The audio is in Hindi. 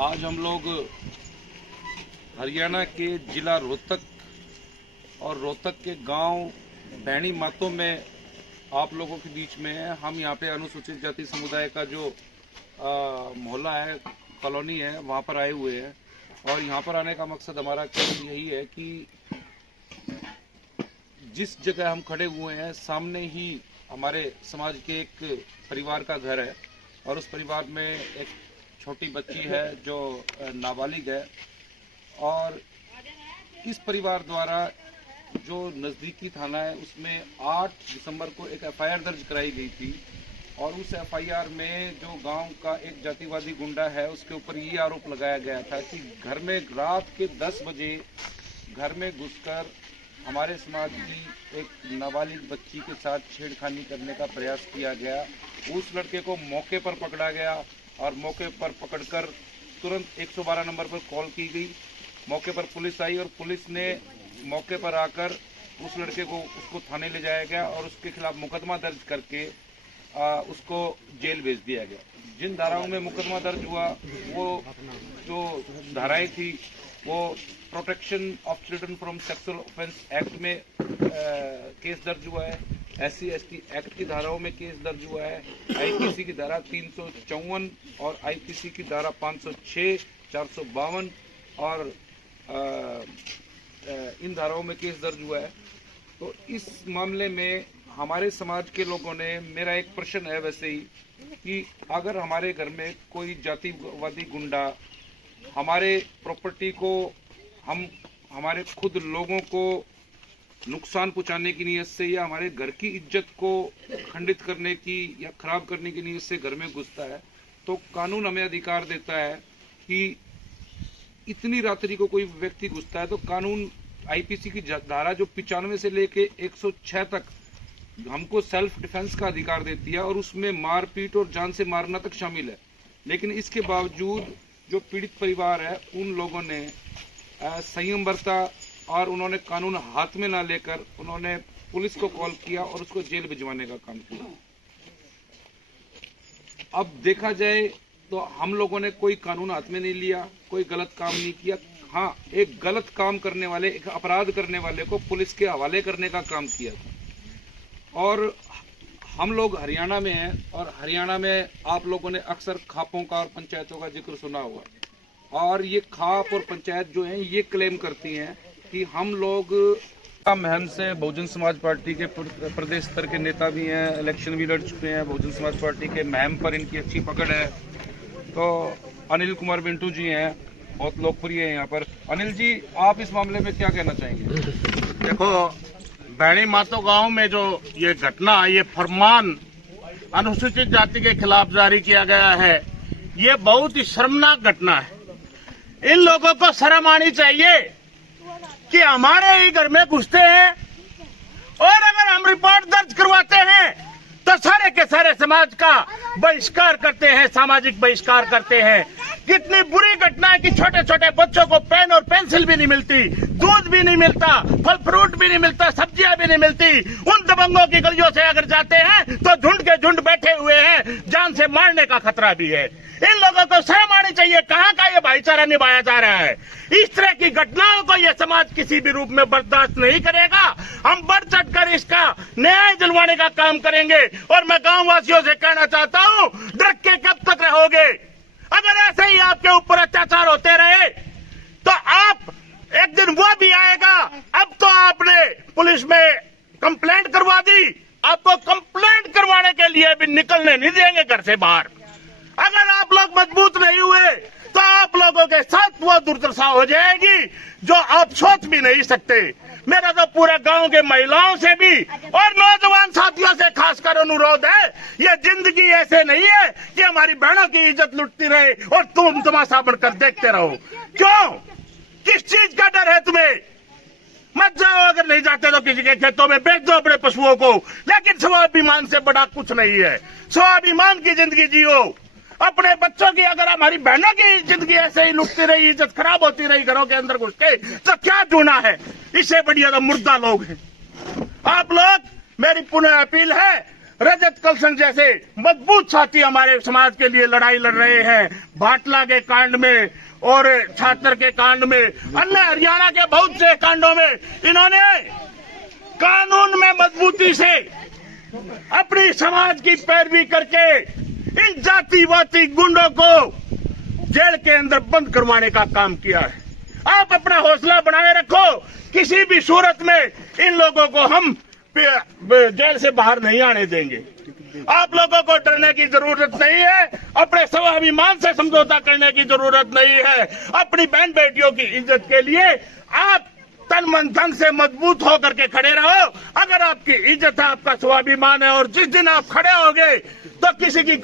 आज हम लोग हरियाणा के जिला रोहतक और रोहतक के गांव बैणी मातो में आप लोगों के बीच में है। हम यहाँ पे अनुसूचित जाति समुदाय का जो मोहल्ला है, कॉलोनी है, वहाँ पर आए हुए हैं। और यहाँ पर आने का मकसद हमारा केवल यही है कि जिस जगह हम खड़े हुए हैं सामने ही हमारे समाज के एक परिवार का घर है और उस परिवार में एक छोटी बच्ची है जो नाबालिग है। और इस परिवार द्वारा जो नज़दीकी थाना है उसमें 8 दिसंबर को एक एफआईआर दर्ज कराई गई थी और उस एफआईआर में जो गांव का एक जातिवादी गुंडा है उसके ऊपर ये आरोप लगाया गया था कि घर में रात के 10 बजे घर में घुसकर हमारे समाज की एक नाबालिग बच्ची के साथ छेड़खानी करने का प्रयास किया गया। उस लड़के को मौके पर पकड़ा गया और मौके पर पकड़कर तुरंत 112 नंबर पर कॉल की गई। मौके पर पुलिस आई और पुलिस ने मौके पर आकर उस लड़के को उसको थाने ले जाया गया और उसके खिलाफ मुकदमा दर्ज करके उसको जेल भेज दिया गया। जिन धाराओं में मुकदमा दर्ज हुआ वो जो धाराएं थी वो protection of children from sexual offence act में केस दर्ज हुआ है, SC/ST एक्ट की धाराओं में केस दर्ज हुआ है, IPC की धारा 354 और IPC की धारा 506, 452 और इन धाराओं में केस दर्ज हुआ है। तो इस मामले में हमारे समाज के लोगों ने, मेरा एक प्रश्न है वैसे ही कि अगर हमारे घर में कोई जातिवादी गुंडा हमारे प्रॉपर्टी को, हमारे खुद लोगों को नुकसान पहुंचाने की नीयत से या हमारे घर की इज्जत को खंडित करने की या खराब करने की नीयत से घर में घुसता है, तो कानून हमें अधिकार देता है कि इतनी रात्रि को कोई व्यक्ति घुसता है तो कानून IPC की धारा जो 95 से लेके 106 तक हमको सेल्फ डिफेंस का अधिकार देती है और उसमें मारपीट और जान से मारना तक शामिल है। लेकिन इसके बावजूद जो पीड़ित परिवार है उन लोगों ने संयम बरता और उन्होंने कानून हाथ में ना लेकर उन्होंने पुलिस को कॉल किया और उसको जेल भिजवाने का काम किया। अब देखा जाए तो हम लोगों ने कोई कानून हाथ में नहीं लिया, कोई गलत काम नहीं किया। हाँ, एक गलत काम करने वाले, एक अपराध करने वाले को पुलिस के हवाले करने का काम किया। और हम लोग हरियाणा में हैं और हरियाणा में आप लोगों ने अक्सर खापों का और पंचायतों का जिक्र सुना हुआ और ये खाप और पंचायत जो हैं ये क्लेम करती हैं कि हम लोग महम से बहुजन समाज पार्टी के प्रदेश स्तर के नेता भी हैं, इलेक्शन भी लड़ चुके हैं। बहुजन समाज पार्टी के महम पर इनकी अच्छी पकड़ है। तो अनिल कुमार मिंटू जी हैं, बहुत लोकप्रिय है यहाँ पर। अनिल जी, आप इस मामले में क्या कहना चाहेंगे? देखो, बैणी मातो गांव में जो ये घटना, ये फरमान अनुसूचित जाति के खिलाफ जारी किया गया है, ये बहुत ही शर्मनाक घटना है। इन लोगों को शर्म आनी चाहिए कि हमारे ही घर में घुसते हैं और अगर हम रिपोर्ट दर्ज करवाते हैं तो सारे के सारे समाज का बहिष्कार करते हैं, सामाजिक बहिष्कार करते हैं। कितनी बुरी घटना है कि छोटे छोटे बच्चों को पेन और पेंसिल भी नहीं मिलती, दूध भी नहीं मिलता, फल फ्रूट भी नहीं मिलता, सब्जियां भी नहीं मिलती। उन दबंगों की गलियों से अगर जाते हैं तो झुंड के झुंड बैठे हुए हैं, जान से मारने का खतरा भी है। इन लोगों को शर्म आनी चाहिए। कहाँ का ये भाईचारा निभाया जा रहा है? इस तरह की घटनाओं को ये समाज किसी भी रूप में बर्दाश्त नहीं करेगा। हम बढ़ चढ़कर इसका न्याय दिलवाने का काम करेंगे। और मैं गांव वासियों से कहना चाहता हूं, डर के कब तक रहोगे? अगर ऐसे ही आपके ऊपर अत्याचार होते रहे तो आप, एक दिन वो भी आएगा। अब तो आपने पुलिस में कंप्लेंट करवा दी, आपको कंप्लेंट करवाने के लिए भी निकलने नहीं देंगे घर से बाहर। अगर आप लोग मजबूत नहीं हुए तो आप लोगों के साथ वो दुर्दशा हो जाएगी जो आप सोच भी नहीं सकते। मेरा तो पूरे गांव के महिलाओं से भी और नौजवान साथियों से खासकर अनुरोध है, ये जिंदगी ऐसे नहीं है कि हमारी बहनों की इज्जत लुटती रहे और तुम तमाशा बनकर देखते रहो। क्यों? किस चीज का डर है तुम्हें? मत जाओ, अगर नहीं जाते तो किसी के खेतों में बेच दो अपने पशुओं को, लेकिन स्वाभिमान से बड़ा कुछ नहीं है। स्वाभिमान की जिंदगी जियो। अपने बच्चों की, अगर हमारी बहनों की जिंदगी ऐसे ही लुटती रही, इज्जत खराब होती रही घरों के अंदर घुस के, तो क्या चुना है? इससे बढ़िया तो मुर्दा लोग हैं। आप लोग, मेरी पुनः अपील है, रजत कलसन जैसे मजबूत साथी हमारे समाज के लिए लड़ाई लड़ रहे हैं। भाटला के कांड में और छात्र के कांड में, अन्य हरियाणा के बहुत से कांडों में इन्होंने कानून में मजबूती से अपनी समाज की पैरवी करके इन जातिवादी गुंडों को जेल के अंदर बंद करवाने का काम किया है। आप अपना हौसला बनाए रखो, किसी भी सूरत में इन लोगों को हम जेल से बाहर नहीं आने देंगे। आप लोगों को डरने की जरूरत नहीं है, अपने स्वाभिमान से समझौता करने की जरूरत नहीं है। अपनी बहन बेटियों की इज्जत के लिए आप तन मन धन से मजबूत होकर के खड़े रहो। अगर आपकी इज्जत है, आपका स्वाभिमान है और जिस दिन आप खड़े होगे तो किसी की